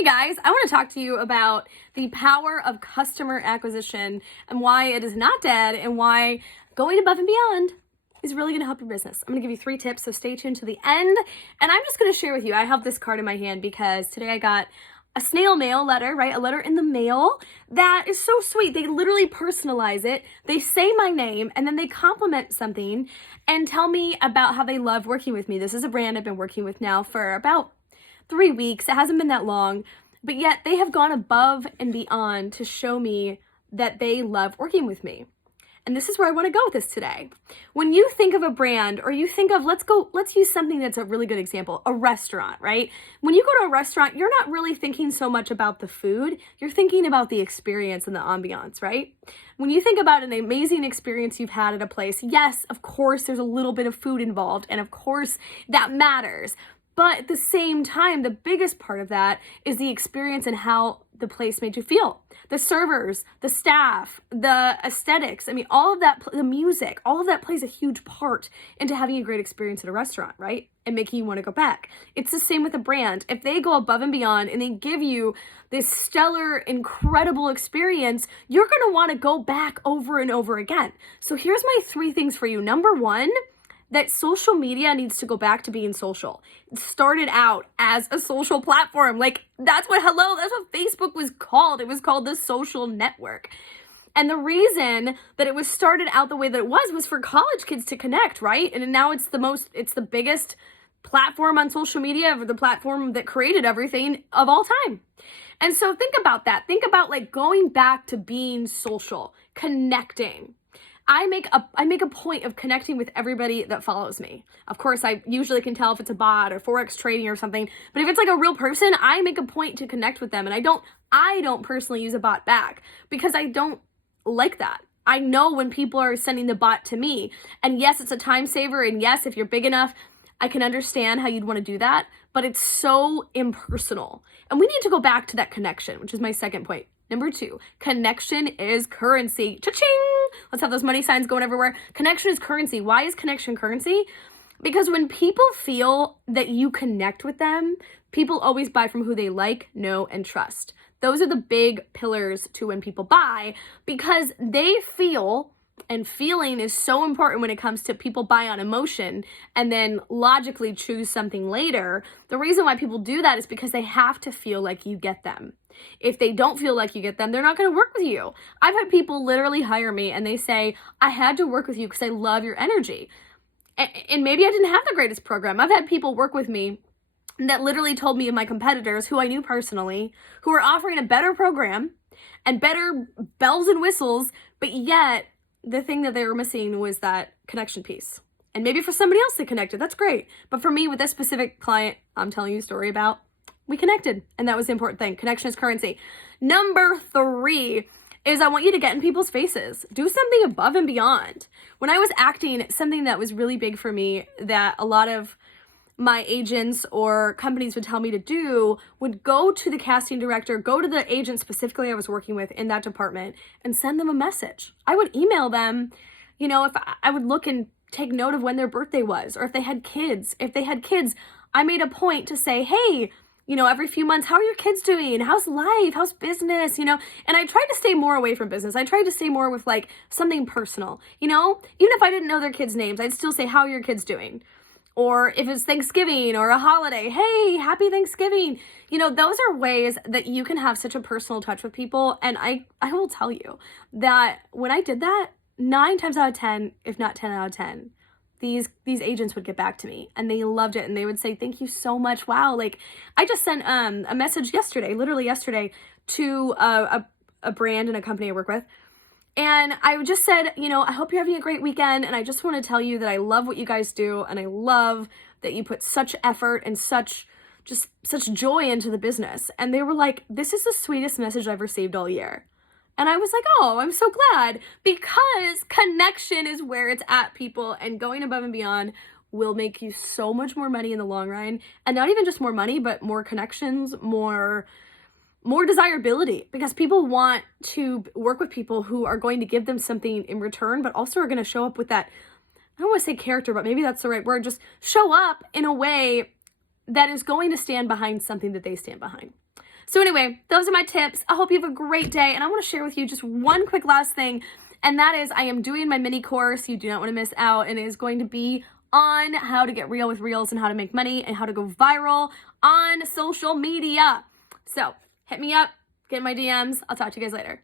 Hey guys, I want to talk to you about the power of customer acquisition and why it is not dead and why going above and beyond is really going to help your business. I'm going to give you 3 tips, so stay tuned to the end. And I'm just going to share with you, I have this card in my hand because today I got a snail mail letter, right? A letter in the mail that is so sweet. They literally personalize it. They say my name and then they compliment something and tell me about how they love working with me. This is a brand I've been working with now for about 3 weeks. It hasn't been that long, but yet they have gone above and beyond to show me that they love working with me. And this is where I want to go with this today. When you think of a brand or you think of, let's use something that's a really good example, a restaurant, right? When you go to a restaurant, you're not really thinking so much about the food. You're thinking about the experience and the ambiance, right? When you think about an amazing experience you've had at a place, yes, of course, there's a little bit of food involved. And of course, that matters. But at the same time, the biggest part of that is the experience and how the place made you feel. The servers, the staff, the aesthetics, I mean, all of that, the music, all of that plays a huge part into having a great experience at a restaurant, right? And making you want to go back. It's the same with a brand. If they go above and beyond and they give you this stellar, incredible experience, you're going to want to go back over and over again. So here's my 3 things for you. Number 1, that social media needs to go back to being social. It started out as a social platform. That's what Facebook was called. It was called the social network. And the reason that it was started out the way that it was for college kids to connect, right? And now it's the biggest platform on social media, the platform that created everything of all time. And so think about that. Think about going back to being social, connecting. I make a point of connecting with everybody that follows me. Of course, I usually can tell if it's a bot or Forex trading or something, but if it's a real person, I make a point to connect with them. And I don't personally use a bot back because I don't like that. I know when people are sending the bot to me, and yes, it's a time saver. And yes, if you're big enough, I can understand how you'd want to do that, but it's so impersonal. And we need to go back to that connection, which is my second point. Number 2, connection is currency. Cha-ching! Let's have those money signs going everywhere. Connection is currency. Why is connection currency? Because when people feel that you connect with them, people always buy from who they like, know, and trust. Those are the big pillars to when people buy because they feel, and feeling is so important when it comes to people buy on emotion and then logically choose something later. The reason why people do that is because they have to feel like you get them. If they don't feel like you get them, they're not going to work with you. I've had people literally hire me and they say, I had to work with you because I love your energy. And maybe I didn't have the greatest program. I've had people work with me that literally told me of my competitors who I knew personally, who were offering a better program and better bells and whistles, but yet the thing that they were missing was that connection piece. And maybe for somebody else they connected. That's great. But for me, with this specific client I'm telling you a story about, we connected. And that was the important thing. Connection is currency. Number 3 is I want you to get in people's faces. Do something above and beyond. When I was acting, something that was really big for me that a lot of my agents or companies would tell me to do would go to the casting director, go to the agent specifically I was working with in that department and send them a message. I would email them, if I would look and take note of when their birthday was, or if they had kids. If they had kids, I made a point to say, hey, every few months, how are your kids doing? How's life? How's business? And I tried to stay more away from business. I tried to stay more with something personal, even if I didn't know their kids' names, I'd still say, how are your kids doing? Or if it's Thanksgiving or a holiday, hey, happy Thanksgiving. Those are ways that you can have such a personal touch with people. And I will tell you that when I did that, 9 times out of 10, if not 10 out of 10, these agents would get back to me and they loved it. And they would say, thank you so much. Wow. I just sent a message literally yesterday to a brand and a company I work with. And I just said, I hope you're having a great weekend. And I just want to tell you that I love what you guys do. And I love that you put such effort and such joy into the business. And they were like, this is the sweetest message I've received all year. And I was like, oh, I'm so glad, because connection is where it's at, people. And going above and beyond will make you so much more money in the long run. And not even just more money, but more connections, more desirability, because people want to work with people who are going to give them something in return, but also are going to show up with that, I don't want to say character, but maybe that's the right word, just show up in a way that is going to stand behind something that they stand behind. So anyway, those are my tips. I hope you have a great day. And I want to share with you just one quick last thing. And that is I am doing my mini course. You do not want to miss out. And it is going to be on how to get real with Reels and how to make money and how to go viral on social media. So hit me up, get in my DMs. I'll talk to you guys later.